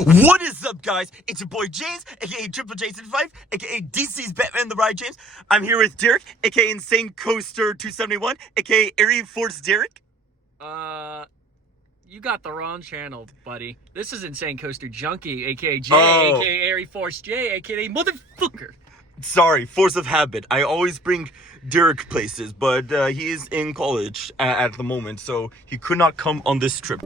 What is up, guys? It's your boy James, aka Triple Jason 5, aka DC's Batman the Ride James. I'm here with Derek, aka InsaneCoaster271, aka Area Force Derek. You got the wrong channel, buddy. This is InsaneCoasterJunkie, aka J, aka Area Force J, aka motherfucker. Sorry, force of habit. I always bring Derek places, but he is in college at the moment, so he could not come on this trip.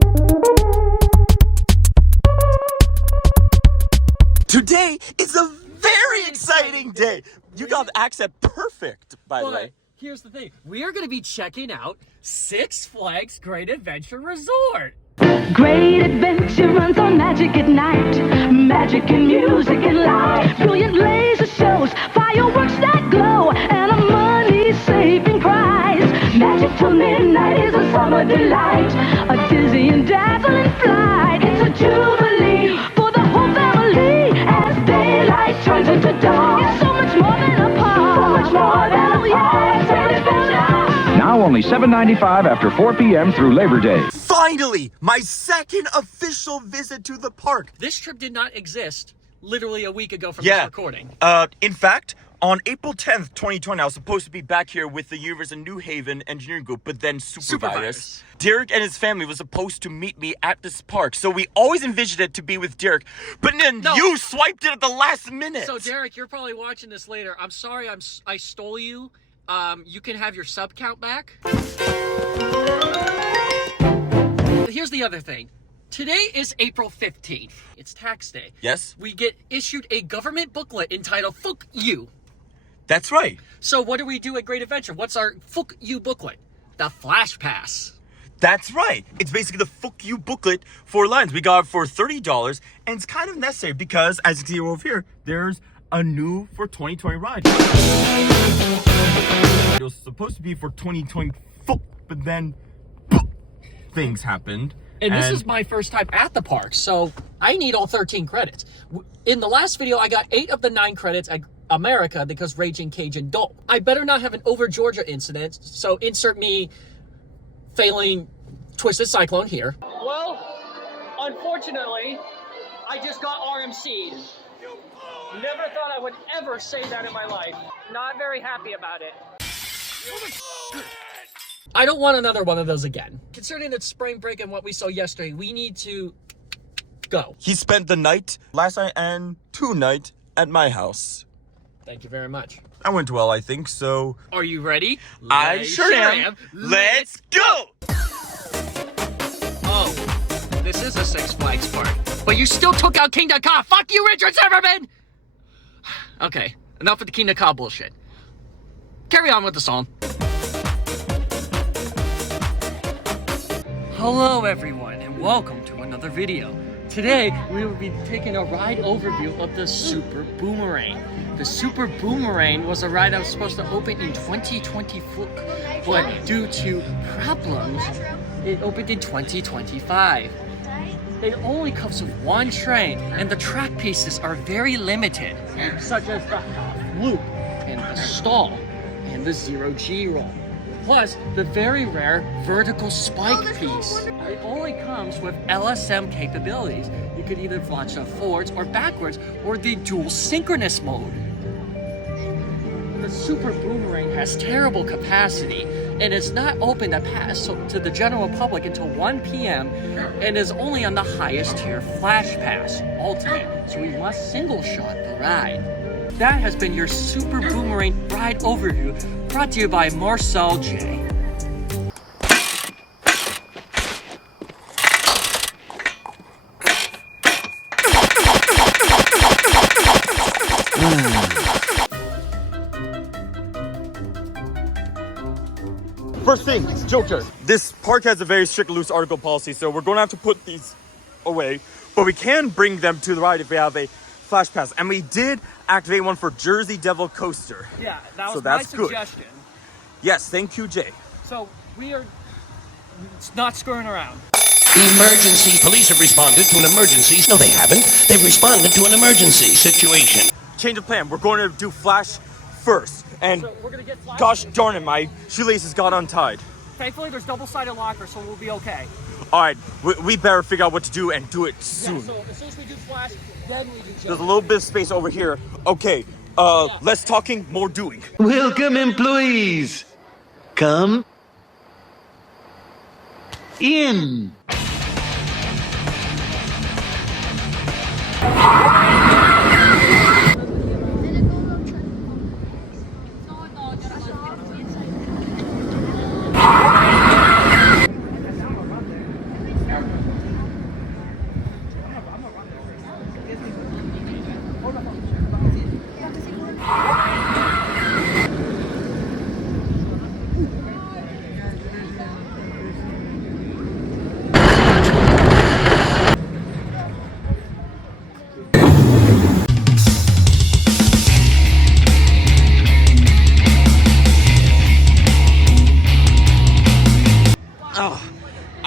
Today is a very exciting day. You got the accent perfect, by the way. Here's the thing. We are going to be checking out Six Flags Great Adventure Resort. Great adventure runs on magic at night. Magic and music and light. Brilliant laser shows, fireworks that glow, and a money-saving prize. Magic till midnight is a summer delight. A dizzy and dazzling flight. It's a jubilee for the whole family as daylight turns into dawn. It's so much more than a park. So much more than a park. Great adventure. Now only $7.95 after 4 p.m. through Labor Day. Finally, my second official visit to the park. This trip did not exist literally a week ago from this recording. In fact, on April 10th, 2020, I was supposed to be back here with the University of New Haven Engineering Group, but then supervirus. Derek and his family was supposed to meet me at this park, so we always envisioned it to be with Derek, but then you swiped it at the last minute. So Derek, you're probably watching this later. I'm sorry I stole you. You can have your sub count back. Here's the other thing. Today is April 15th. It's tax day. Yes? We get issued a government booklet entitled Fuck You. That's right. So what do we do at Great Adventure? What's our Fuck You booklet? The Flash Pass. That's right. It's basically the Fuck You booklet for lines. We got it for $30, and it's kind of necessary because, as you see over here, there's a new for 2020 ride. It was supposed to be for 2020, but then things happened. And this is my first time at the park, so I need all 13 credits. In the last video, I got 8 of the 9 credits at America because Raging Cajun don't. I better not have an over Georgia incident, so insert me failing Twisted Cyclone here. Well, unfortunately, I just got RMC'd. Never thought I would ever say that in my life. Not very happy about it. I don't want another one of those again. Considering it's spring break and what we saw yesterday, we need to go. He spent the night last night and 2 nights at my house. Thank you very much. I went well, I think, so... Are you ready? I sure am. Let's go! Oh, this is a Six Flags park. But you still took out Kingda Ka! Fuck you, Richard Zimmerman! Okay, enough with the Kingda Ka bullshit. Carry on with the song. Hello everyone, and welcome to another video. Today, we will be taking a ride overview of the Super Boomerang. The Super Boomerang was a ride that was supposed to open in 2024, but due to problems, it opened in 2025. It only comes with 1 train, and the track pieces are very limited, such as the half loop, and the stall, and the 0G roll. Plus, the very rare vertical spike piece. It only comes with LSM capabilities. You could either launch it forwards or backwards, or the dual synchronous mode. The Super Boomerang has terrible capacity, and is not open to pass to the general public until 1 p.m. and is only on the highest tier Flash Pass, Ultimate, so we must single shot the ride. That has been your Super Boomerang ride overview, brought to you by Marcel J. First thing, Joker. This park has a very strict loose article policy, so we're going to have to put these away. But we can bring them to the ride if we have a Flash Pass. And we did activate one for Jersey Devil Coaster. Yeah, that was that's my suggestion. Good. Yes, thank you, Jay. So we are not screwing around. Emergency. Police have responded to an emergency. No, they haven't. They've responded to an emergency situation. Change of plan. We're going to do Flash first. And So we're gonna get Flash. gosh darn it, my shoelaces got untied. Thankfully, there's double-sided lockers, so we'll be okay. All right, we better figure out what to do and do it soon. Yeah, so as soon as we do Flash, then we do Joker. There's a little bit of space over here. Okay, less talking, more doing. Welcome, employees. Come in.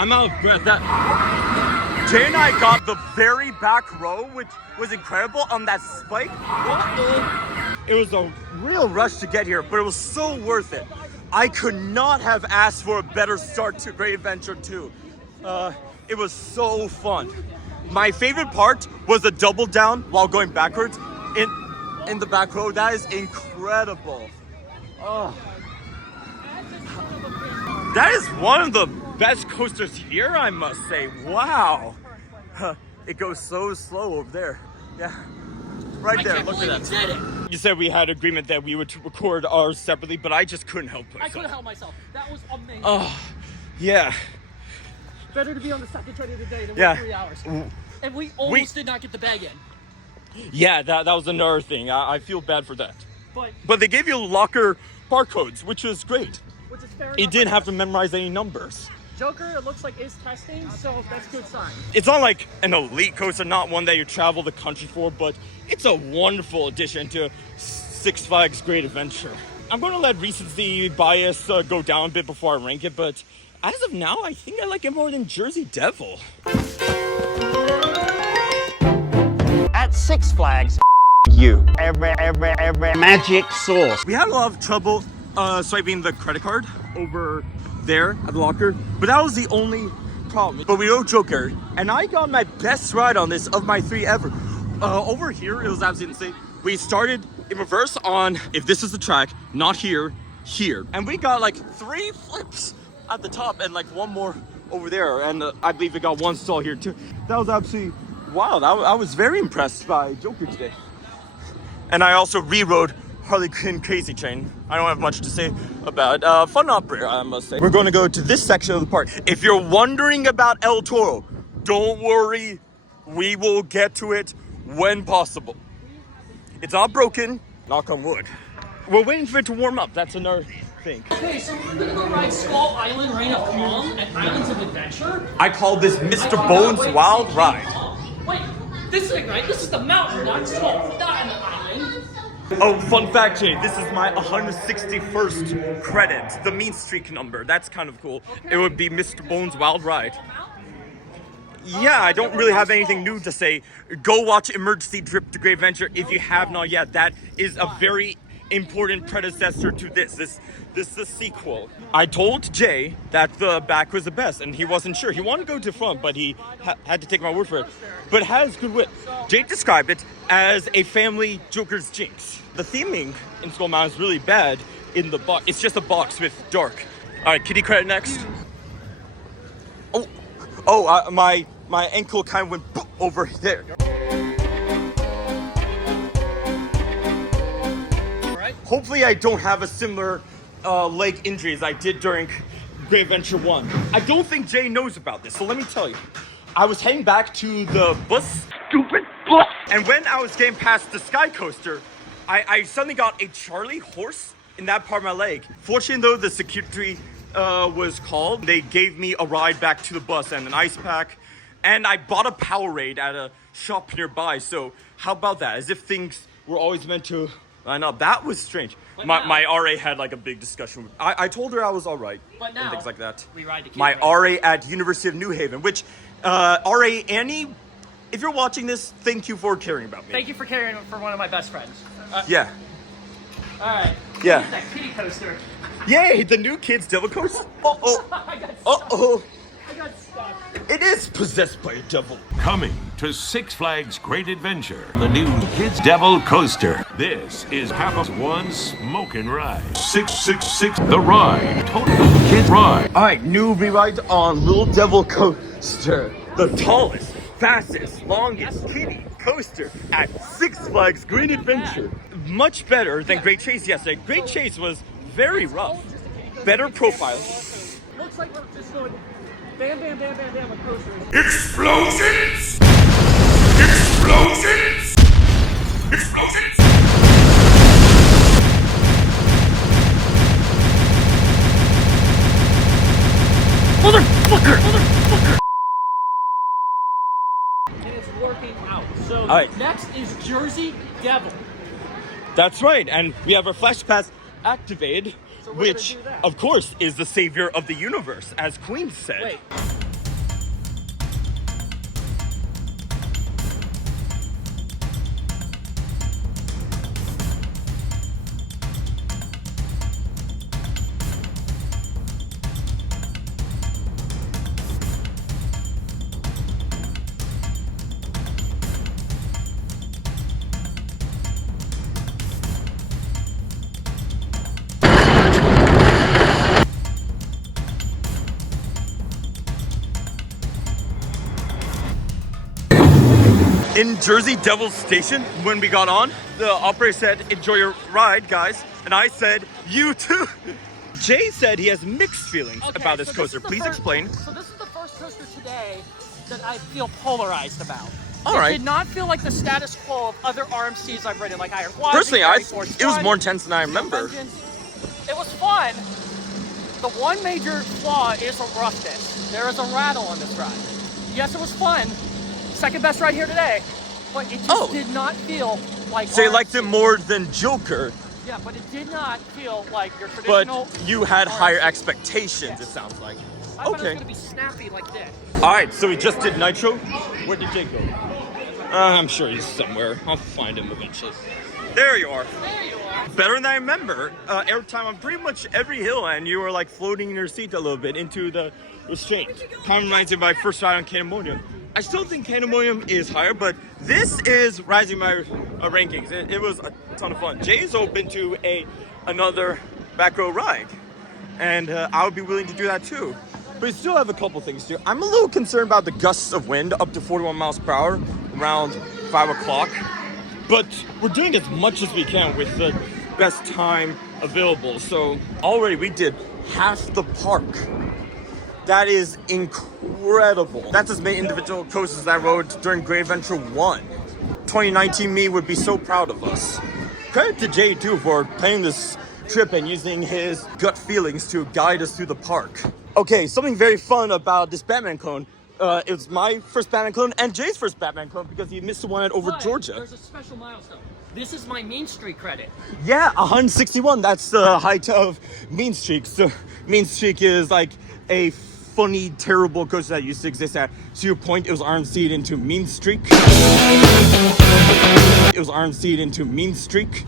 I'm out of breath. Jay and I got the very back row, which was incredible on that spike. It was a real rush to get here, but it was so worth it. I could not have asked for a better start to Great Adventure 2. It was so fun. My favorite part was the double down while going backwards in the back row. That is incredible. Oh. That is one of the best coasters here, I must say. Wow. It goes so slow over there. Yeah. Right there, look at that. You said we had agreement that we would record ours separately, but I just couldn't help myself. I couldn't help myself. That was amazing. Oh, yeah. Better to be on the second train of the day than Yeah. wait 3 hours. And we almost did not get the bag in. Yeah, that was another thing. I feel bad for that. But they gave you locker barcodes, which was great. which is fair It enough, didn't I have to guess. memorize any numbers. Joker, it looks like is testing, so that's a good sign. It's not like an elite coaster, not one that you travel the country for, but it's a wonderful addition to Six Flags Great Adventure. I'm going to let recency bias go down a bit before I rank it, but as of now, I think I like it more than Jersey Devil. At Six Flags, You. every magic sauce. We had a lot of trouble swiping the credit card over there at the locker, but that was the only problem. But we rode Joker, and I got my best ride on this of my 3 ever. Over here, it was absolutely insane. We started in reverse on, if this is the track, not here, here. And we got like 3 flips at the top and like 1 more over there. And I believe we got 1 stall here too. That was absolutely wild. I was very impressed by Joker today. And I also re-rode Harley Quinn Crazy Train. I don't have much to say about it. Fun operator, I must say. We're going to go to this section of the park. If you're wondering about El Toro, don't worry. We will get to it when possible. It's not broken, knock on wood. We're waiting for it to warm up. That's another thing. Okay, so we're gonna go ride Skull Island, Reign of Palm, and Islands of Adventure. I call this Mr. Bones Wild Ride. Wait, this is it, right? This is the mountain, not Skull, not an island. Oh, fun fact, Jay, this is my 161st credit, the mean streak number. That's kind of cool. It would be Mr. Bones Wild Ride. Yeah, I don't really have anything new to say. Go watch Emergency Trip to Great Adventure if you have not yet. That is a very important predecessor to this. This is the sequel. I told Jay that the back was the best, and he wasn't sure. He wanted to go to front, but he had to take my word for it. But it has good wit. Jay described it as a family Joker's jinx. The theming in Skull Mountain is really bad in the box. It's just a box with dark. All right, kitty credit next. My ankle kind of went boop over there. Hopefully I don't have a similar leg injury as I did during Great Adventure 1. I don't think Jay knows about this, so let me tell you. I was heading back to the bus. Stupid bus! And when I was getting past the Sky Coaster, I suddenly got a Charlie horse in that part of my leg. Fortunately though, the security was called. They gave me a ride back to the bus and an ice pack. And I bought a Powerade at a shop nearby, so how about that? As if things were always meant to line up. That was strange. My RA had like a big discussion with, I told her I was alright. But now, and things like that. we ride to My Cape May. RA at University of New Haven, which, RA Annie, if you're watching this, thank you for caring about me. Thank you for caring for one of my best friends. Yeah. Alright. Yeah. Here's that kitty coaster. Yay, the new kids Devil Coaster. Uh-oh. I got Uh-oh. got stuck. It is possessed by a devil. Coming to Six Flags Great Adventure, the new Kids Devil Coaster. This is Papa's one smoking ride. 666 the ride. Total Kids Ride. Alright, new rewrite on Little Devil Coaster. The tallest, fastest, longest kiddie coaster at Six Flags Great Adventure. Much better than Great Chase yesterday. Great Chase was very rough. Better profile. Looks like we're just going bam, bam, bam, bam, bam with coasters. Explosions! Explosions! Explosions! Motherfucker! And it's working out. So Alright. next is Jersey Devil. That's right, and we have our Flash Pass activated, So we're which, gonna do that. of course, is the savior of the universe, as Queen said. Wait. In Jersey Devil Station, when we got on, the operator said, "Enjoy your ride, guys." And I said, "You too." Jay said he has mixed feelings Okay, about this so coaster. is the Please first- explain. So this is the first coaster today that I feel polarized about. All It right. did not feel like the status quo of other RMCs I've ridden, like Iron Quad. Personally, it was more intense than I remember. It was fun. The one major flaw is a roughness. There is a rattle on this ride. Yes, it was fun. Second best ride here today, but it just did not feel like. So you liked RMC. it more than Joker, Yeah, but it did not feel like your but traditional. you had higher RMC. expectations, it sounds like. I thought it was Okay. gonna be snappy like this. All right, so we just did Nitro. Where did Jay go? I'm sure he's somewhere. I'll find him eventually. There you are. There you are. Better than I remember. Every time on pretty much every hill, and you were like floating in your seat a little bit into the restraint. Kind of reminds me of my first ride on Candemonium. I still think Candemonium is higher, but this is rising my rankings. It was a ton of fun. Jay's open to another back row ride, and I would be willing to do that too. But we still have a couple things to do. I'm a little concerned about the gusts of wind up to 41 miles per hour around 5 o'clock. But we're doing as much as we can with the best time available. So already we did half the park. That is incredible. That's as many individual coasters I rode during Great Adventure 1. 2019 me would be so proud of us. Credit to Jay too for planning this trip and using his gut feelings to guide us through the park. Okay, something very fun about this Batman clone. It was my first Batman clone and Jay's first Batman clone because he missed the one at over But Georgia. There's a special milestone. This is my Mean Streak credit. Yeah, 161. That's the height of Mean Streak. So Mean Streak is like a funny, terrible coaster that used to exist at. To your point, it was RMC'd into Mean Streak. It was RMC'd into Mean Streak.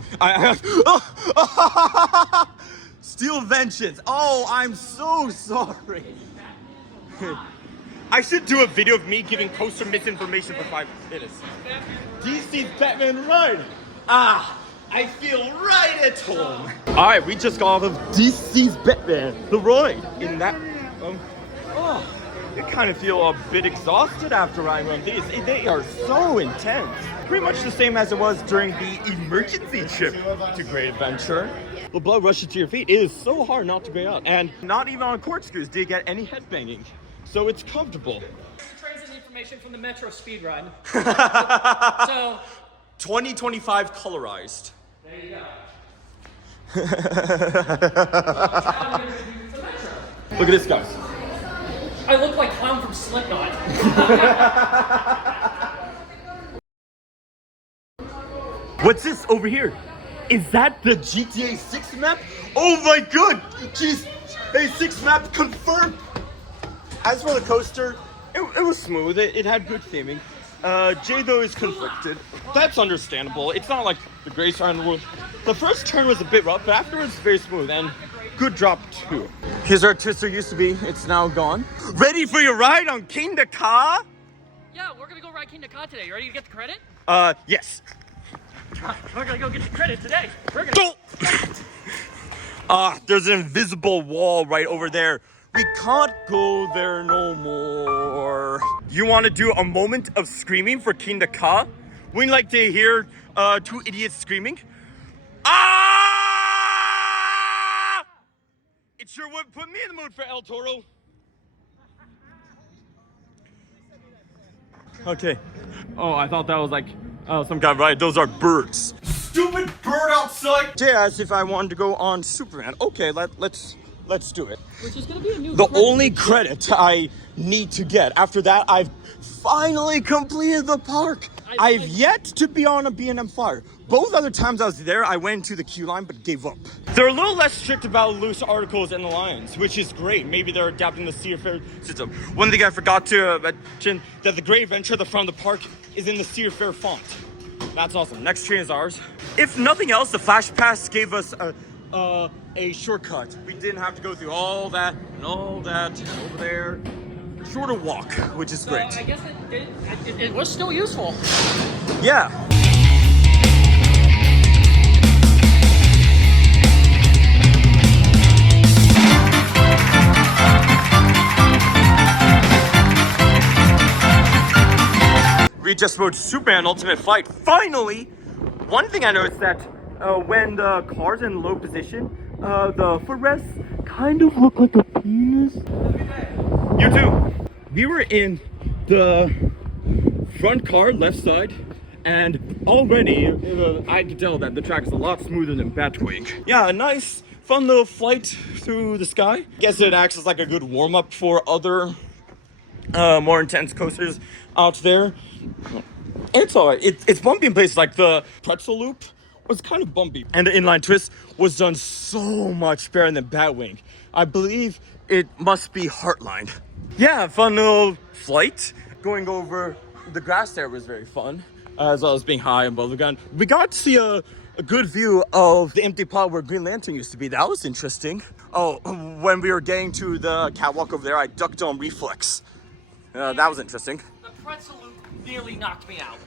Steel Vengeance. Oh, I'm so sorry. I should do a video of me giving coaster misinformation for 5 minutes. DC's Batman ride. I feel right at home. All right, we just got off of DC's Batman, the ride. In that, I kind of feel a bit exhausted after riding one of these. They are so intense. Pretty much the same as it was during the emergency trip to Great Adventure. The blood rushes to your feet. It is so hard not to get out. And not even on corkscrews did you get any headbanging. So it's comfortable. Transit information from the Metro Speed Run. So 2025 colorized. there you go. Look at this, guys. I look like Clown from Slipknot. What's this over here? Is that the GTA 6 map? Oh my god! GTA 6 map confirmed! As for the coaster, it was smooth. It had good theming. Jay, though, is conflicted. That's understandable. It's not like the greatest ride in the world. The first turn was a bit rough, but afterwards, very smooth. And good drop too. Here's where Twister used to be. It's now gone. Ready for your ride on King the Ka? Yeah, we're gonna go ride King the Ka today. You ready to get the credit? Yes. We're gonna go get the credit today. We're gonna. There's an invisible wall right over there. We can't go there no more. You want to do a moment of screaming for King the Ka? We'd like to hear two idiots screaming. Ah! It sure would put me in the mood for El Toro. Okay. Oh, I thought that was like some kind of ride. Those are birds. Stupid bird outside. Jay asked if I wanted to go on Superman. Okay, let's do it. Which is gonna be a new. The only credit I need to get. After that, I've finally completed the park. I've yet to be on a B&M Flyer. Both other times I was there, I went to the queue line but gave up. They're a little less strict about loose articles in the lines, which is great. Maybe they're adapting the Cedar Fair system. One thing I forgot to mention, that the Great Adventure at the front of the park is in the Cedar Fair font. That's awesome. Next train is ours. If nothing else, the Flash Pass gave us a shortcut. We didn't have to go through all that and all that and over there. Shorter walk, which is great. I guess it was still useful. Yeah. We just rode Superman Ultimate Flight. Finally! One thing I noticed that when the car's in low position, the footrests kind of look like a penis. You too. We were in the front car, left side, and already I could tell that the track is a lot smoother than Batwing. Yeah, a nice, fun little flight through the sky. Guess it acts as like a good warm-up for other more intense coasters out there. It's alright. It's bumpy in places, like the pretzel loop was kind of bumpy. And the inline twist was done so much better than Batwing. I believe it must be Heartline. Yeah, fun little flight. Going over the grass there was very fun, as well as being high above the gun. We got to see a good view of the empty plot where Green Lantern used to be. That was interesting. Oh, when we were getting to the catwalk over there, I ducked on reflex. That was interesting. The pretzel loop nearly knocked me out.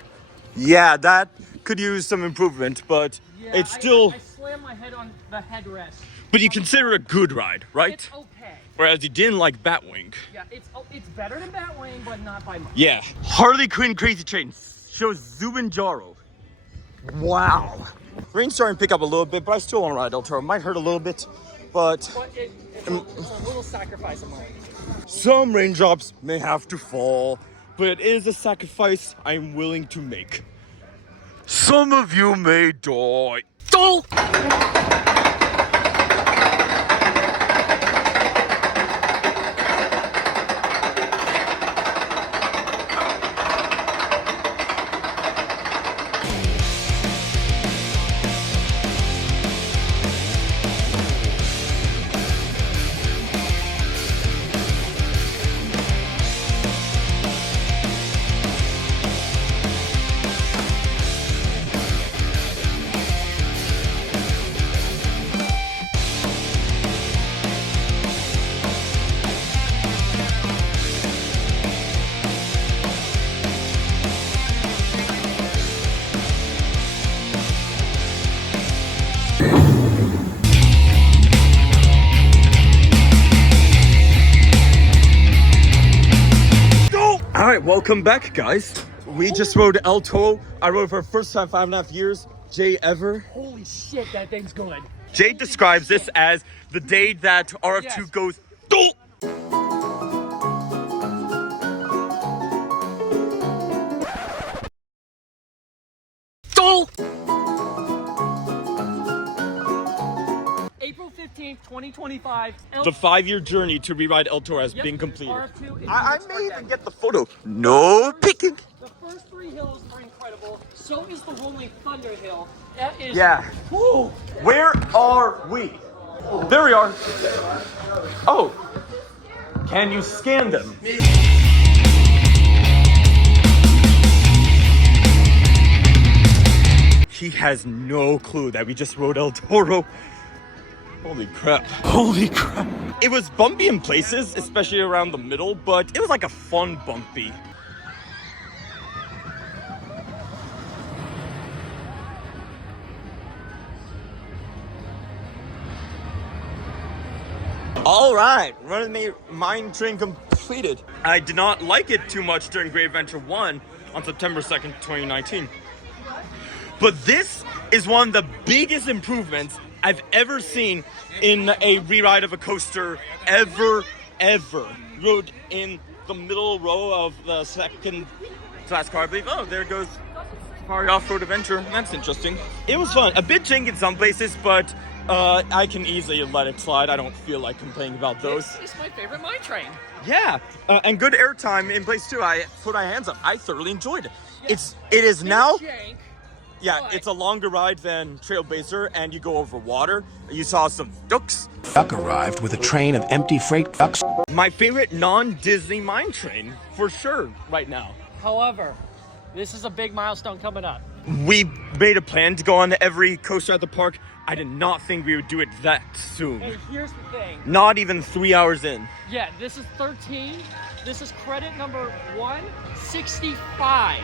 Yeah, that could use some improvement, but Yeah, it's still... I slammed my head on the headrest. But you consider it a good ride, right? It's okay. Whereas you didn't like Batwing. Yeah, it's better than Batwing, but not by much. Yeah. Harley Quinn Crazy Train shows Zubanjaro. Wow. Rain's starting to pick up a little bit, but I still want to ride El Toro. Might hurt a little bit, but it's a little sacrifice of mine. Some raindrops may have to fall, but it is a sacrifice I'm willing to make. Some of you may die. Oh! Alright, welcome back, guys. We just rode El Toro. I rode for the first time 5.5 years. Jay ever. Holy shit, that thing's good. Jay describes this as the day that RF2 goes. April 15th, 2025. The 5-year journey to rewrite El Toro has been completed. RF2 is I may even get the photo. No picking. The first 3 hills are incredible. So is the Rolling Thunder Hill. That is. Yeah. Woo! Where are we? There we are. Oh. Can you scan them? He has no clue that we just rode El Toro. Holy crap. Holy crap. It was bumpy in places, especially around the middle, but it was like a fun bumpy. All right, Running Mine Train completed. I did not like it too much during Great Adventure 1 on September 2nd, 2019. But this is one of the biggest improvements I've ever seen in a rewrite of a coaster ever. Rode in the middle row of the second class car, I believe. Oh, there goes Safari Off-Road Adventure. That's interesting. It was fun. A bit janky in some places, but I can easily let it slide. I don't feel like complaining about those. This is my favorite mine train. Yeah, and good airtime in place too. I put my hands up. I thoroughly enjoyed it. It is now. Jank, Yeah, but it's a longer ride than Trailblazer, and you go over water. You saw some ducks. Duck arrived with a train of empty freight ducks. My favorite non-Disney mine train, for sure, right now. However, this is a big milestone coming up. We made a plan to go on every coaster at the park. I did not think we would do it that soon. And here's the thing. Not even 3 hours in. Yeah, this is 13. This is credit number 165.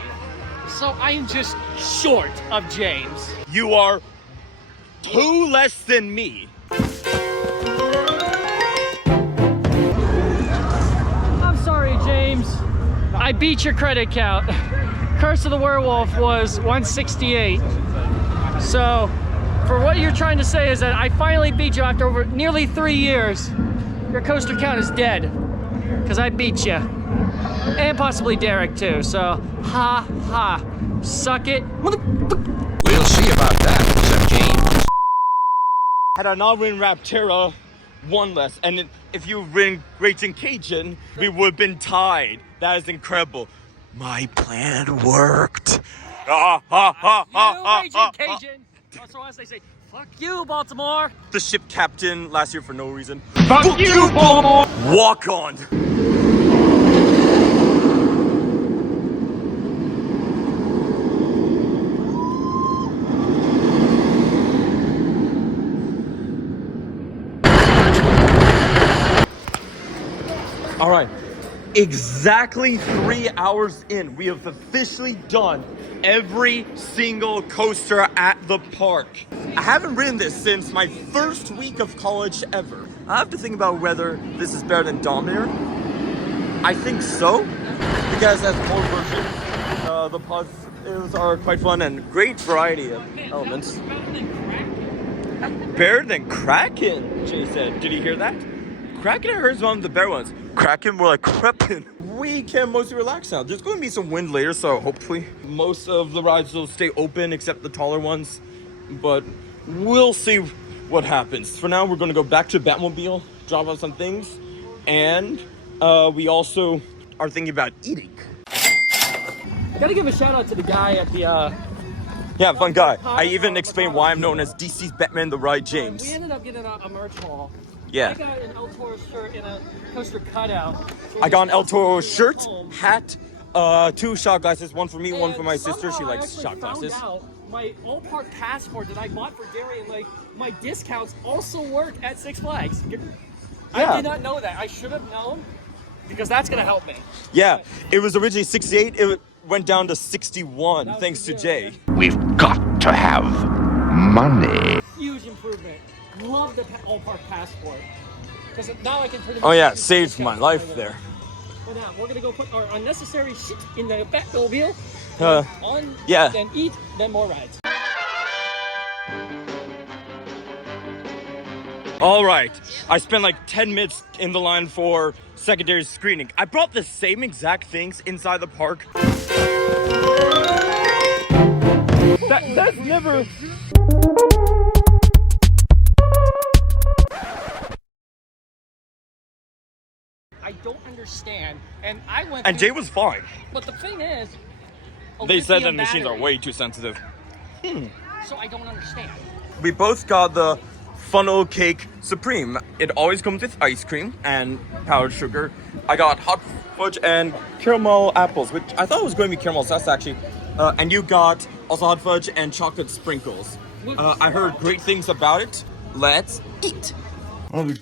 So I am just short of James. You are 2 less than me. I'm sorry, James. I beat your credit count. Curse of the Werewolf was 168. So, for what you're trying to say is that I finally beat you after over nearly 3 years. Your coaster count is dead. Because I beat you. And possibly Derek too, so ha ha. Suck it. We'll see about that, Sir James. Had I not ridden Raptera, 1 less. And if you ridden Raging Cajun, we would have been tied. That is incredible. My plan worked. You Raging Cajun. Also, as they say, fuck you, Baltimore. The ship captain last year for no reason. Fuck you, Baltimore! Walk on. All right, exactly 3 hours in, we have officially done every single coaster at the park. I haven't ridden this since my first week of college ever. I have to think about whether this is better than Dominator. I think so, because it has more versions. The positives are quite fun and great variety of elements. Better than Kraken, Jay said. Did you hear that? Kraken, I heard, is one of the better ones. Kraken, more like Kreppen. We can mostly relax now. There's going to be some wind later, so hopefully most of the rides will stay open except the taller ones. But we'll see what happens. For now, we're going to go back to Batmobile, drop off some things, and we also are thinking about eating. Gotta give a shout out to the guy at the Yeah, fun guy. I even explained why I'm known as DC's Batman the Ride James. we ended up getting a merch haul. Yeah. I got an El Toro shirt and a coaster cutout. I got an El Toro shirt, hat, 2 shot glasses, one for me, one for my sister. She likes shot glasses. My all park passport that I bought for Gary, and like my discounts also work at Six Flags. I did not know that. I should have known, because that's gonna help me. Yeah, it was originally 68. It went down to 61 thanks to Jay. We've got to have money. Huge improvement. Love the all park passport. Because now I can pretty much. Oh yeah, it saved my life there. But now we're gonna go put our unnecessary shit in the Batmobile. On, yeah. Then eat, then more rides. All right, I spent like 10 minutes in the line for secondary screening. I brought the same exact things inside the park. That's never... I don't understand, and I went. And Jay was fine. But the thing is, They said the lithium machines are battery, way too sensitive. So I don't understand. We both got the funnel cake supreme. It always comes with ice cream and powdered sugar. I got hot fudge and caramel apples, which I thought was going to be caramel sauce actually. And you got also hot fudge and chocolate sprinkles. I heard great things about it. let's eat. For 30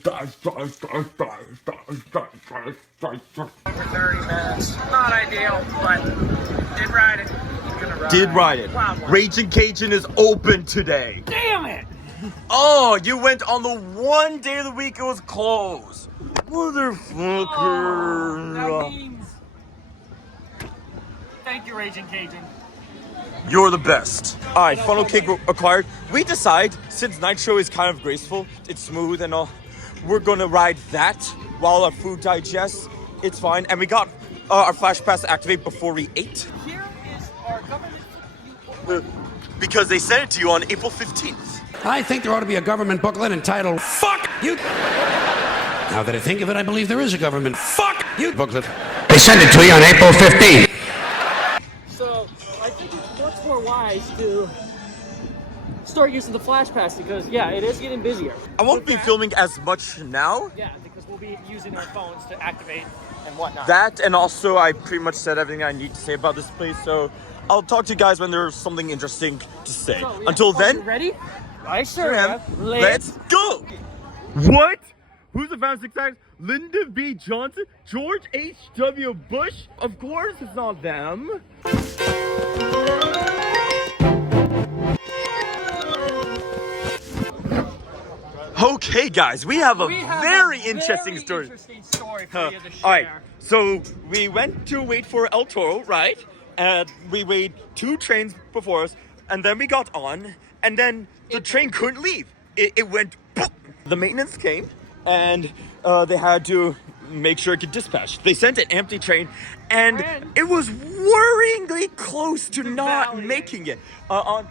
minutes. Not ideal, but did ride it. Did ride it. Raging Cajun is open today. Damn it! Oh, you went on the one day of the week it was closed. Motherfucker. That means... Thank you, Raging Cajun. You're the best. Alright, funnel cake acquired. We decide, since Nitro is kind of graceful, it's smooth and all, we're gonna ride that while our food digests. It's fine. And we got our flash pass activate before we ate. Here is our government... Because they sent it to you on April 15th. I think there ought to be a government booklet entitled Fuck You. Now that I think of it, I believe there is a government Fuck You booklet. They sent it to you on April 15th. So, I think it's much more wise to start using the flash pass because, yeah, it is getting busier. I won't be filming as much now. Yeah, because we'll be using our phones to activate and whatnot. That, and also I pretty much said everything I need to say about this place, so I'll talk to you guys when there's something interesting to say. So, yeah. Until then, you ready? I sure am. Let's go! What? Who's the founder of Six Flags? Lyndon B. Johnson? George H.W. Bush? Of course it's not them. Okay, guys, we have a very interesting story. For you to share. All right, so we went to wait for El Toro, right? And we waited 2 trains before us, and then we got on, and then the train couldn't leave. It went boop. The maintenance came, and they had to make sure it could dispatch. They sent an empty train, and it was worryingly close to not making it on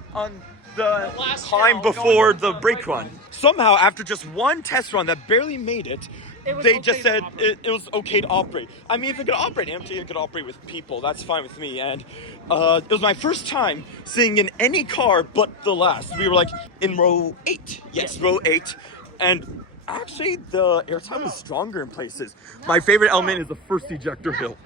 the time before the brake run. Somehow, after just one test run that barely made it, they just said it was okay to operate. I mean, if it could operate empty, it could operate with people. That's fine with me. And it was my first time sitting in any car but the last. We were like in row 8. Yes, row 8. And actually, the airtime was stronger in places. My favorite element is the first ejector hill.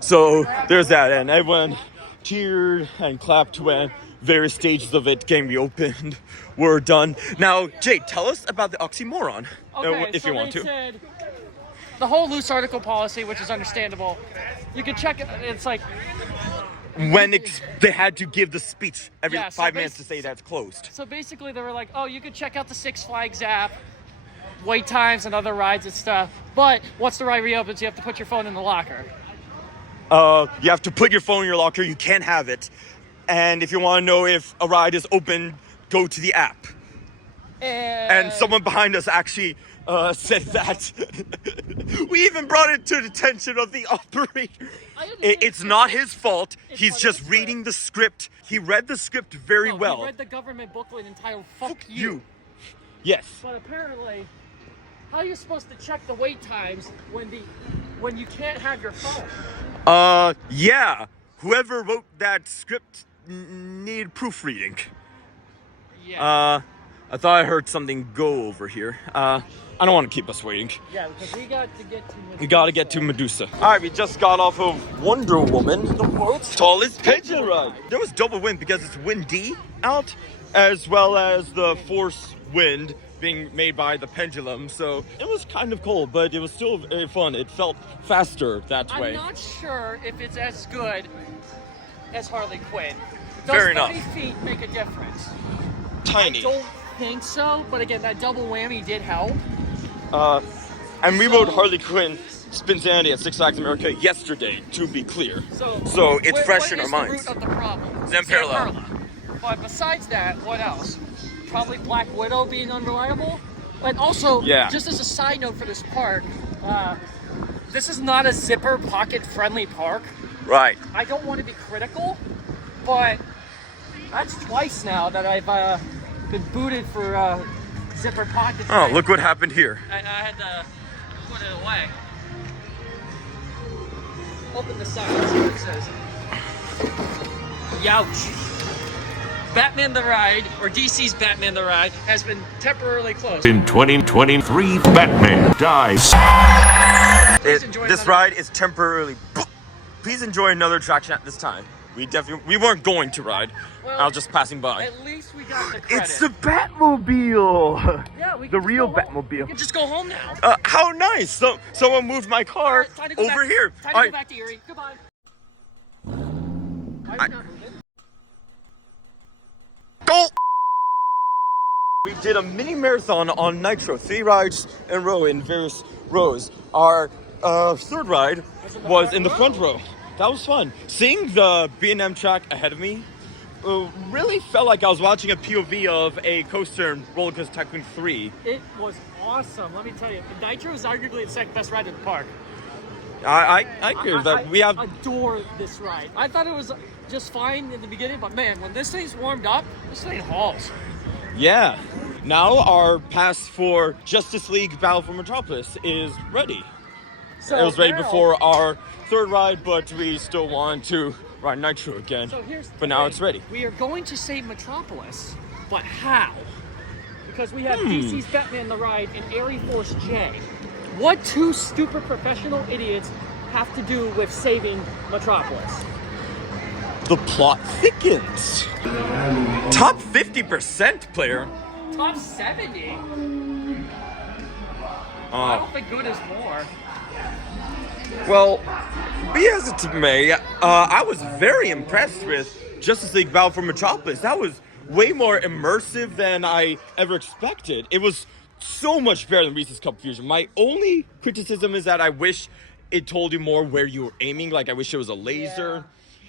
So there's that, and everyone cheered and clapped when various stages of it getting reopened were done. Now, Jake, tell us about the oxymoron, if you want to. Said the whole loose article policy, which is understandable. You can check it. It's like when they had to give the speech every 5 minutes to say that's closed. So basically, they were like, "Oh, you could check out the Six Flags app, wait times and other rides and stuff. But once the ride reopens, you have to put your phone in the locker." You have to put your phone in your locker. You can't have it. And if you want to know if a ride is open, go to the app. And someone behind us actually said that. We even brought it to the attention of the operator. It's not his fault. He's just reading the script. He read the script very well. He read the government booklet entitled Fuck You. Yes. But apparently, how are you supposed to check the wait times when you can't have your phone? Yeah. Whoever wrote that script needed proofreading. Yeah. I thought I heard something go over here. I don't want to keep us waiting. Yeah, because we got to get to Medusa. We gotta get to Medusa. Alright, we just got off of Wonder Woman, the world's tallest pendulum ride. There was double wind because it's windy out, as well as the force wind being made by the pendulum. So it was kind of cold, but it was still very fun. It felt faster that way. I'm not sure if it's as good as Harley Quinn. Fair enough. Does 30 feet make a difference? Tiny. I don't think so, but again, that double whammy did help. And we rode Harley Quinn Spinsanity at Six Flags America yesterday, to be clear. So it's fresh in our minds. What is the root of the problem? Zamperla. But besides that, what else? Probably Black Widow being unreliable. But also, just as a side note for this park, this is not a zipper pocket-friendly park. Right. I don't want to be critical, but that's twice now that I've been booted for zipper pockets. Oh, look what happened here. I had to put it away. Open the sign, let's see what it says. Youch. Batman the Ride, or DC's Batman the Ride, has been temporarily closed. In 2023, Batman dies. This ride is temporarily. Please enjoy another attraction at this time. we weren't going to ride. Well, I was just passing by. At least we got the credit. It's the Batmobile. Yeah, we the can real just go home. Batmobile. We can just go home now. How nice! So someone moved my car Alright, time to go over back, here. Time to go back to Erie. Goodbye. Why are you not moving? Go! We did a mini marathon on Nitro, 3 rides in a row in various rows. Our third ride was in the front row. That was fun. Seeing the B&M track ahead of me really felt like I was watching a POV of a coaster in Roller Coaster Tycoon 3. It was awesome. Let me tell you, Nitro is arguably the second best ride in the park. I agree with that. We have adore this ride. I thought it was just fine in the beginning, but man, when this thing's warmed up, this thing hauls. Yeah. Now our pass for Justice League Battle for Metropolis is ready. So it was ready now, before our third ride, but we still want to ride Nitro again. So here's the but now thing. it's ready. We are going to save Metropolis, but how? Because we have DC's Batman the Ride and Airy Force J. What two stupid professional idiots have to do with saving Metropolis? The plot thickens. Top 50% player. Top 70? I don't think good is more. Well, be as it may, I was very impressed with Justice League Battle for Metropolis. That was way more immersive than I ever expected. It was so much better than Reese's Cup Fusion. My only criticism is that I wish it told you more where you were aiming. Like, I wish it was a laser.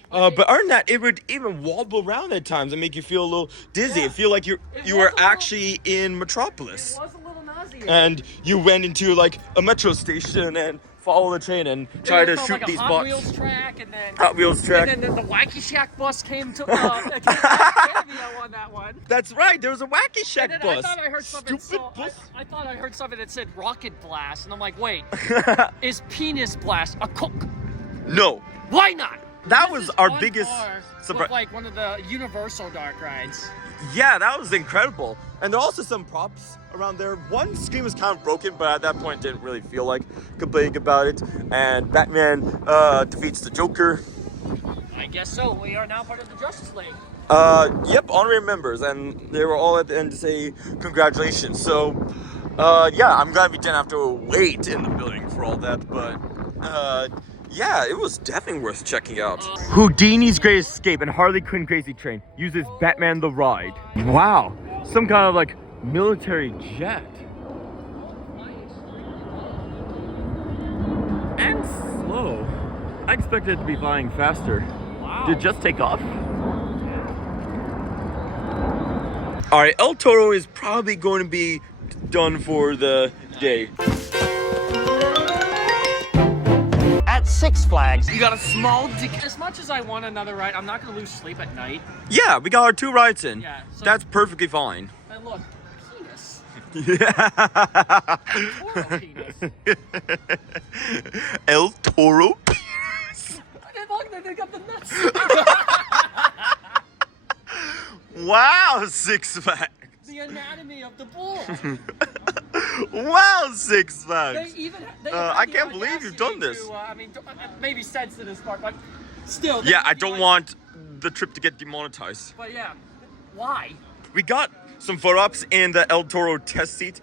But other than that, it would even wobble around at times and make you feel a little dizzy. Yeah. It feel like you were actually in Metropolis. It was a little nauseating. And you went into like a metro station and follow the train and try to shoot like these Hot bots. Wheels track, and then Hot Wheels track. And then the Wacky Shack bus came to cameo on that one. That's right. There was a Wacky Shack And then bus. I thought I heard something. Stupid bus. I thought I heard something that said Rocket Blast, and I'm like, wait, is Penis Blast a cook? No. Why not? That This was is our on biggest par surprise. with like one of the Universal dark rides. Yeah, that was incredible. And there are also some props around there. One screen was kind of broken, but at that point didn't really feel like complaining about it. And Batman defeats the Joker. I guess so. We are now part of the Justice League. Yep, honorary members, and they were all at the end to say congratulations. So, yeah, I'm glad we didn't have to wait in the building for all that, but, yeah, it was definitely worth checking out. Houdini's Great Escape and Harley Quinn Crazy Train uses Batman the Ride. Wow, some kind of like military jet. And slow. I expected it to be flying faster. Wow. Did it just take off? Alright, El Toro is probably going to be done for the day. At Six Flags, You got a small dick. As much as I want another ride, I'm not going to lose sleep at night. Yeah, we got our 2 rides in. Yeah, so- That's perfectly fine. And look, penis. Yeah. Toro penis. El Toro. And look, they got the nuts. Wow, Six Flags. The anatomy of the bull. Wow, Six Flags. They even. They I had the can't believe you've done audacity this. to, I mean, maybe sense to this part, but still. they Yeah, had I the don't aud- want the trip to get demonetized. But yeah, why? We got some photo ops in the El Toro test seat.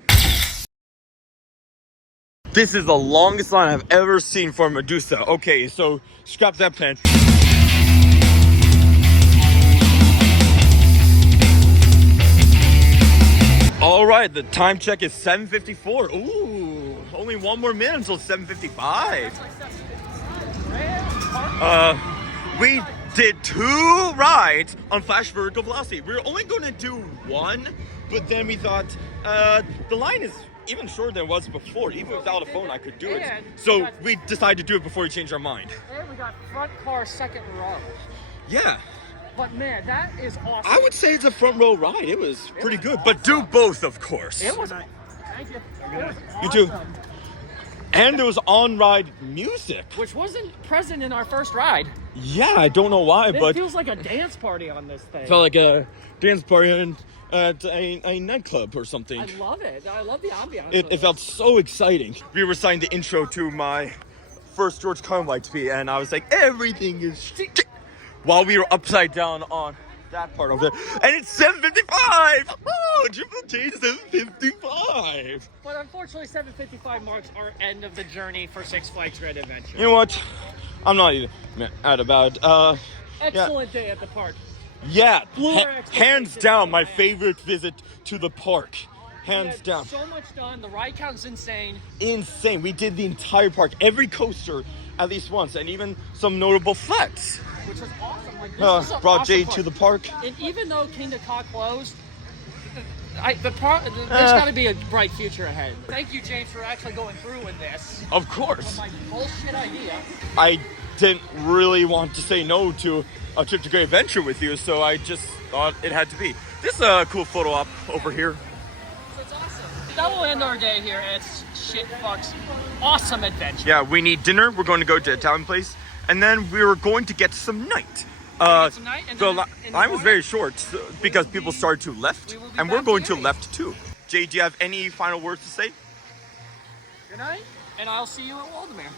This is the longest line I've ever seen for Medusa. Okay, so scrap that plan. All right, the time check is 7:54. Ooh, only one more minute until 7:55. We did 2 rides on Flash Vertical Velocity. We were only going to do 1, but then we thought the line is even shorter than it was before. Even without a phone, I could do it. And So we decided to do it before we changed our mind. And we got front car second row. Yeah, But man, that is awesome. I would say it's a front row ride. It was pretty good, but do both, of course. It was. Thank you. It was You too. awesome. And there was on-ride music. Which wasn't present in our first ride. Yeah, I don't know why, It but feels like a dance party on this thing. felt like a dance party at a nightclub or something. I love it. I love the ambiance. of It felt so exciting. We were reciting the intro to my first George Carlin light to be, and I was like, everything is while we were upside down on that part of it. And it's 7:55! Oh, Triple J 7:55! But unfortunately, 7:55 marks our end of the journey for Six Flags Great Adventure. You know what? I'm not even mad about it. Excellent day at the park. Yeah, Blew our hands expectations down, my out, man. favorite visit to the park. We Hands had down. so much done. The ride count's insane. Insane. We did the entire park, every coaster at least once, and even some notable flats. Which was awesome. Like, this is an Brought awesome Jay park. to the park. And even though Kingda Ka closed, there's got to be a bright future ahead. Thank you, James, for actually going through with this. Of course. My bullshit idea. I didn't really want to say no to a trip to Great Adventure with you, so I just thought it had to be. This is a cool photo op over here. So it's awesome. That will end our day here at Shit Fuck's Awesome Adventure. Yeah, we need dinner. We're going to go to an Italian place, and then we were going to get some night. Get some night, and the then line in the was morning, very short because people started to left, we will be and we're back going to here. left too. Jay, do you have any final words to say? Good night, and I'll see you at Waldemar.